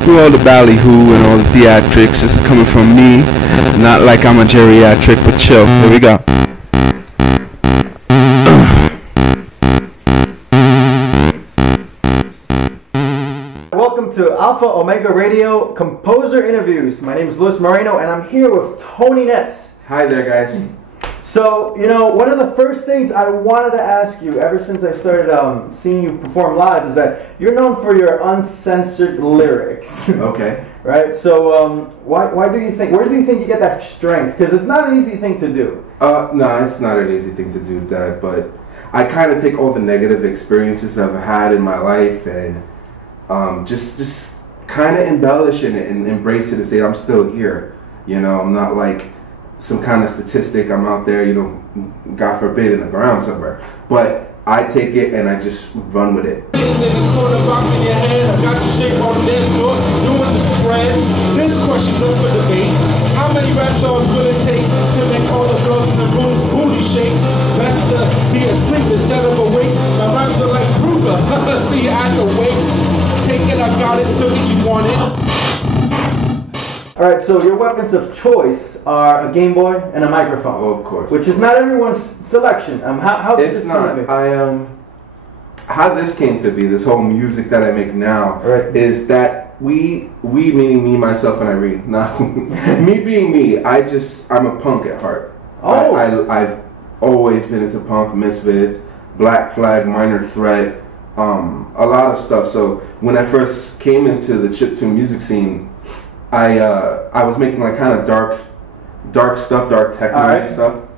Screw all the ballyhoo and all the theatrics. This is coming from me. Not like I'm a geriatric, but chill. Here we go. Welcome to Alpha Omega Radio Composer Interviews. My name is Moreno, and I'm here with Tony Ness. Hi there, guys. So, you know, one of the first things I wanted to ask you ever since I started seeing you perform live is that you're known for your uncensored lyrics. Okay. Right? So, why do you think, where do you think you get that strength? Because it's not an easy thing to do. No, it's not an easy thing to do, Dad, but I kind of take all the negative experiences I've had in my life and just kind of embellish in it and embrace it and say I'm still here. You know, I'm not like some kind of statistic. I'm out there, you know, God forbid, in the ground somewhere. But I take it and I just run with it. This question's up for debate. How many rap songs will it take to make all the girls in the room's booty shake? Best to be asleep instead of awake. My rhymes are like Kruger. See you at the wake. Take it, I got it, took it, you want it. Alright, so your weapons of choice are a Game Boy and a microphone. Oh, of course. Which is not everyone's selection. How did this come to be? How this came to be, this whole music that I make now, right, is that we meaning me, myself, and Irene. Now, me being me, I'm a punk at heart. Oh. I've always been into punk, Misfits, Black Flag, Minor Threat, a lot of stuff. So when I first came into the chiptune music scene, I was making like kind of dark stuff, dark techno stuff,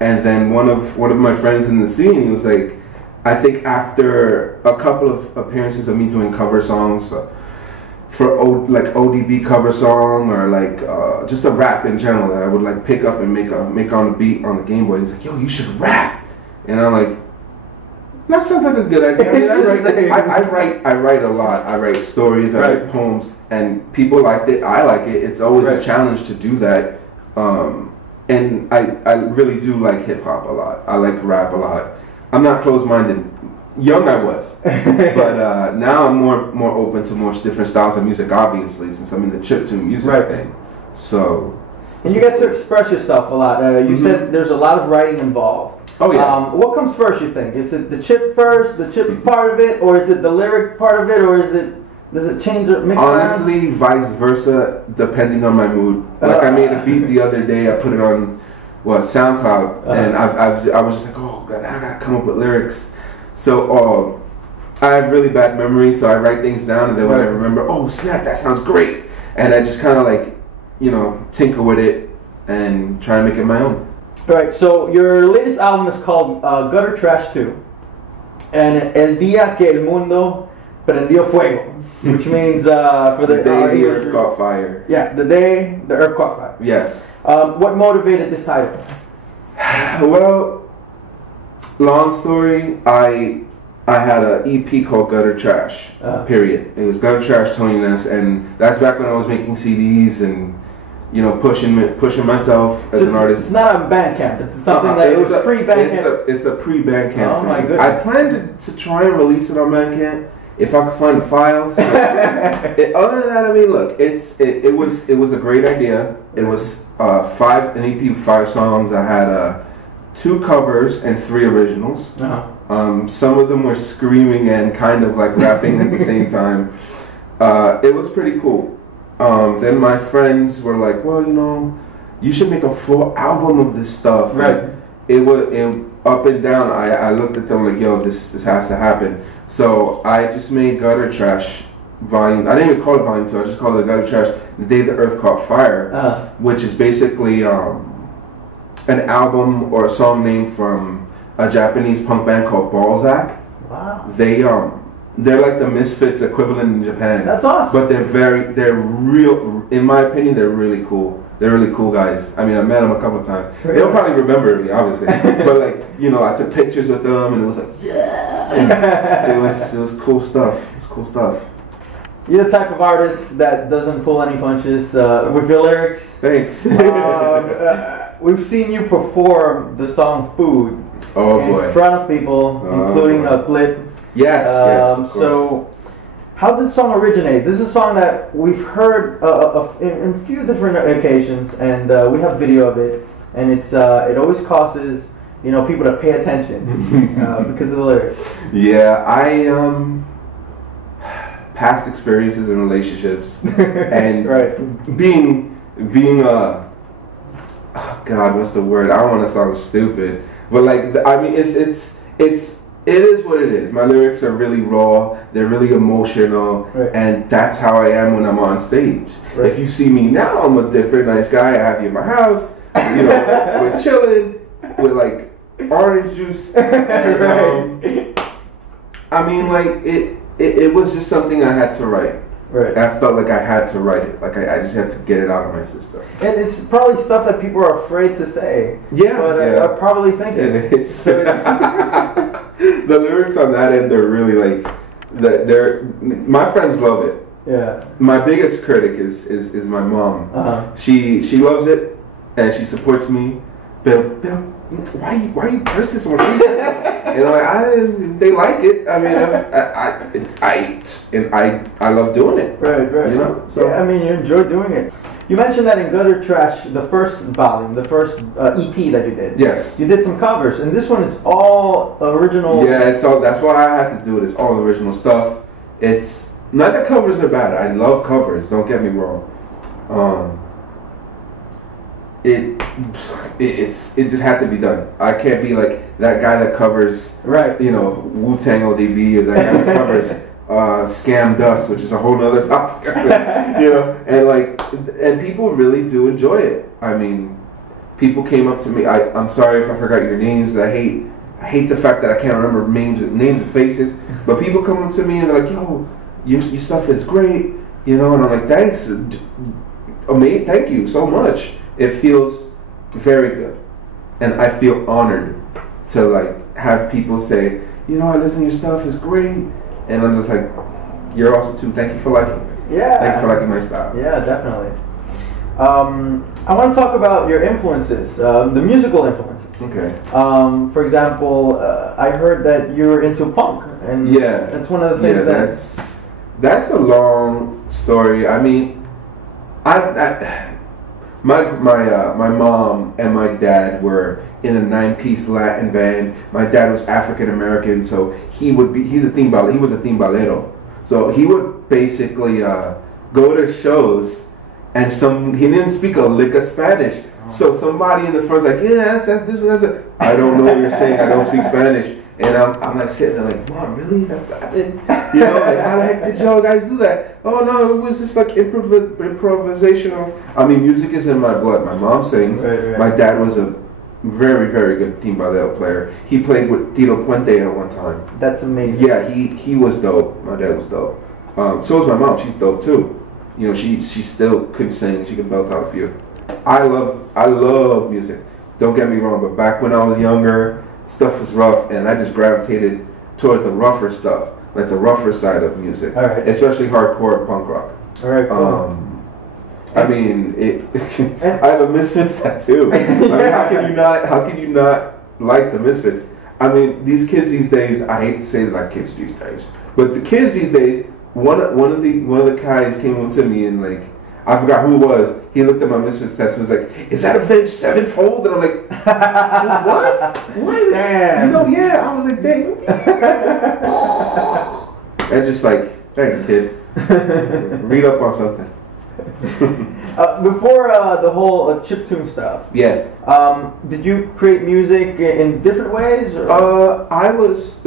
and then one of my friends in the scene, he was like, I think after a couple of appearances of me doing cover songs for like ODB cover song or like just a rap in general that I would like pick up and make on the beat on the Game Boy, he's like, yo, you should rap, and I'm like, that sounds like a good idea. I write a lot. I write stories. I write poems, and people liked it. I like it. It's always a challenge to do that. And I really do like hip hop a lot. I like rap a lot. I'm not closed-minded. Young I was, but now I'm more open to more different styles of music. Obviously, since I'm in the chiptune music thing. So. And you get to express yourself a lot. You said there's a lot of writing involved. Oh yeah. What comes first, you think? Is it the chip first, the chip part of it, or is it the lyric part of it, or does it change or mix around? Honestly, vice versa, depending on my mood. Like I made a beat the other day, I put it on SoundCloud, and I was just like, oh God, I gotta come up with lyrics. So I have really bad memory, so I write things down, and then when I remember, oh snap, that sounds great, and I just kind of like, you know, tinker with it and try and make it my own. Right, so your latest album is called Gutter Trash 2, and El Día que el Mundo Prendió Fuego, which means for the day the earth caught fire. Yeah, the day the earth caught fire. Yes. What motivated this title? Well, long story, I had an EP called Gutter Trash, period. It was Gutter Trash, Tony Ness, and that's back when I was making CDs and, you know, pushing myself as an artist. It's not a Bandcamp. It's something that it was pre-Bandcamp. It's a pre-Bandcamp. Oh my goodness! I planned to try and release it on Bandcamp if I could find the files. Other than that, I mean, look, it was a great idea. It was an EP of 5 songs. I had 2 covers and 3 originals. Some of them were screaming and kind of like rapping at the same time. It was pretty cool. Then my friends were like, well, you know, you should make a full album of this stuff. Right. It up and down. I looked at them like, yo, this has to happen. So I just made Gutter Trash Volume. I didn't even call it Volume 2. I just called it Gutter Trash The Day the Earth Caught Fire, which is basically an album or a song named from a Japanese punk band called Balzac. Wow. They're like the Misfits equivalent in Japan. That's awesome. But they're real, in my opinion, they're really cool. They're really cool guys. I mean, I met them a couple of times. Really? They'll probably remember me, obviously. But like, you know, I took pictures with them and it was like, yeah. And it was cool stuff. It was cool stuff. You're the type of artist that doesn't pull any punches with your lyrics. Thanks. We've seen you perform the song Food in front of people, including a Blip. Yes, yes, of course. So How did the song originate? This is a song that we've heard in a few different occasions, and we have video of it, and it always causes people to pay attention because of the lyrics. Yeah, past experiences in relationships and right. being oh God, what's the word? I don't want to sound stupid, but like I mean, it is what it is. My lyrics are really raw. They're really emotional, right. and that's how I am when I'm on stage. Right. If you see me now, I'm a different nice guy. I have you in my house. We're chilling with like orange juice. Right. I mean, like it was just something I had to write. Right. I felt like I had to write it. Like I just had to get it out of my system. And it's probably stuff that people are afraid to say. Yeah. But are probably thinking. And it's the lyrics on that end are really like my friends love it. Yeah. My biggest critic is my mom. Uh-huh. She loves it and she supports me. But why are you pressing so much? And I'm like, they like it. I mean, I love doing it. Right. So yeah, I mean, you enjoy doing it. You mentioned that in Gutter Trash, the first volume, the first EP that you did. Yes. You did some covers, and this one is all original. Yeah, it's all. That's why I had to do it. It's all original stuff. It's not that covers are bad. I love covers. Don't get me wrong. It just had to be done. I can't be like that guy that covers, right? Wu-Tang ODB, or that guy that covers Scam Dust, which is a whole other topic. And people really do enjoy it. I mean, people came up to me. I'm sorry if I forgot your names. I hate the fact that I can't remember names and faces. But people come up to me and they're like, "Yo, your stuff is great," and I'm like, "Thanks, thank you so much." It feels very good, and I feel honored to like have people say, I listen to your stuff, it's great, and I'm just like, you're awesome too. Thank you for liking it. Yeah. Thank you for liking my style. Yeah, definitely. I want to talk about your influences, the musical influences. Okay. For example, I heard that you're into punk, and yeah, that's one of the things that's a long story. I mean, My mom and my dad were in a 9-piece Latin band. My dad was African American, so he was a timbalero. So he would basically go to shows, and he didn't speak a lick of Spanish. So somebody in the front was like, yeah, that's this one, that's it. I don't know what you're saying. I don't speak Spanish. And I'm like sitting there like, Mom, really? That's happening? Like how the heck did y'all guys do that? Oh no, it was just like improvisational. I mean, music is in my blood. My mom sings. Right. My dad was a very, very good timbalero player. He played with Tito Puente at one time. That's amazing. Yeah, he was dope. My dad was dope. So was my mom. She's dope too. She still could sing. She could belt out a few. I love music. Don't get me wrong, but back when I was younger, stuff was rough, and I just gravitated toward the rougher stuff, like the rougher side of music, all right. Especially hardcore punk rock. All right, cool. I mean, I have a Misfits tattoo. Yeah. I mean, how can you not like the Misfits? I mean, these kids these days, I hate to say like kids these days, but the kids these days, one of the guys came up to me and like, I forgot who it was. He looked at my Misfits tattoo and was like, "Is that Avenged Sevenfold?" And I'm like, "What? What? Damn. Yeah." I was like, "Dang." And just like, thanks, kid. Read up on something. Before the whole chiptune stuff. Yeah. Did you create music in different ways? Or? I was.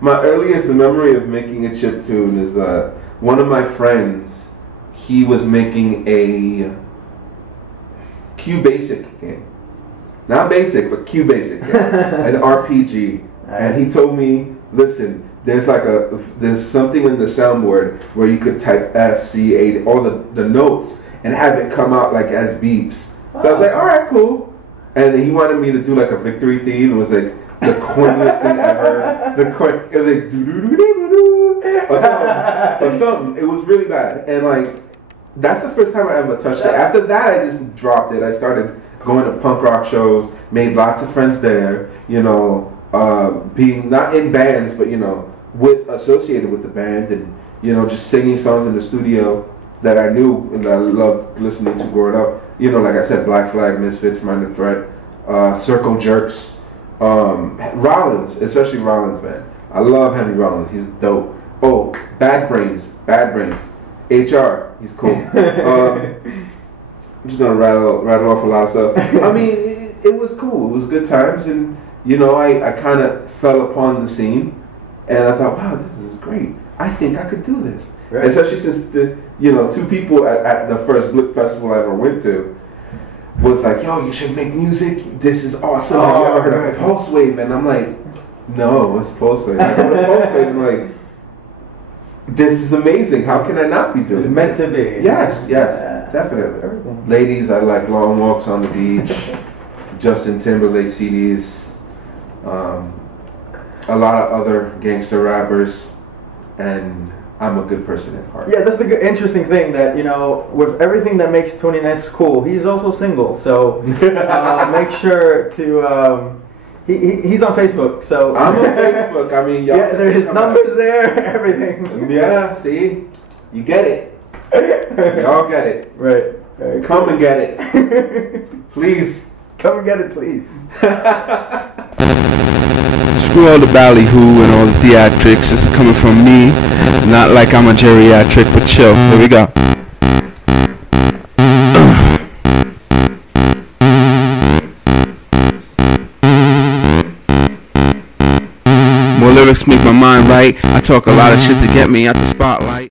My earliest memory of making a chiptune is one of my friends. He was making a QBasic game. Not basic, but QBasic game. An RPG. Right. And he told me, listen, there's something in the soundboard where you could type F, C, A, all the notes and have it come out like as beeps. So I was like, all right, cool. And he wanted me to do like a victory theme. It was like the corniest thing ever. It was like doo-doo-doo-doo-doo or something. It was really bad. And like, that's the first time I ever touched it. After that, I just dropped it. I started going to punk rock shows, made lots of friends there, being not in bands, but, associated with the band and, you know, just singing songs in the studio that I knew and that I loved listening to growing up. You know, like I said, Black Flag, Misfits, Minor Threat, Circle Jerks, Rollins, especially Rollins, man. I love Henry Rollins. He's dope. Oh, Bad Brains. HR, he's cool. I'm just gonna rattle off a lot of stuff. I mean, it was cool. It was good times, and you know, I kind of fell upon the scene, and I thought, wow, this is great. I think I could do this, right. Especially since two people at the first Blip festival I ever went to was like, yo, you should make music. This is awesome. Have you ever heard of Pulse Wave? And I'm like, no, what's Pulse Wave? I heard of Pulse Wave, and I'm like, this is amazing. How can I not be doing it? It's meant to be. Yes, definitely. Everything. Ladies, I like Long Walks on the Beach, Justin Timberlake CDs, a lot of other gangster rappers, and I'm a good person at heart. Yeah, that's the interesting thing that, you know, with everything that makes Tony Ness cool, he's also single. So make sure to... He's on Facebook, so... I'm on Facebook. I mean, y'all... Yeah, there's his numbers there, everything. Yeah, see? You get it. Y'all get it. Right. Come and get it. Please. Come and get it, please. Screw all the ballyhoo and all the theatrics. This is coming from me. Not like I'm a geriatric, but chill. Here we go. More lyrics make my mind right. I talk a lot of shit to get me out the spotlight.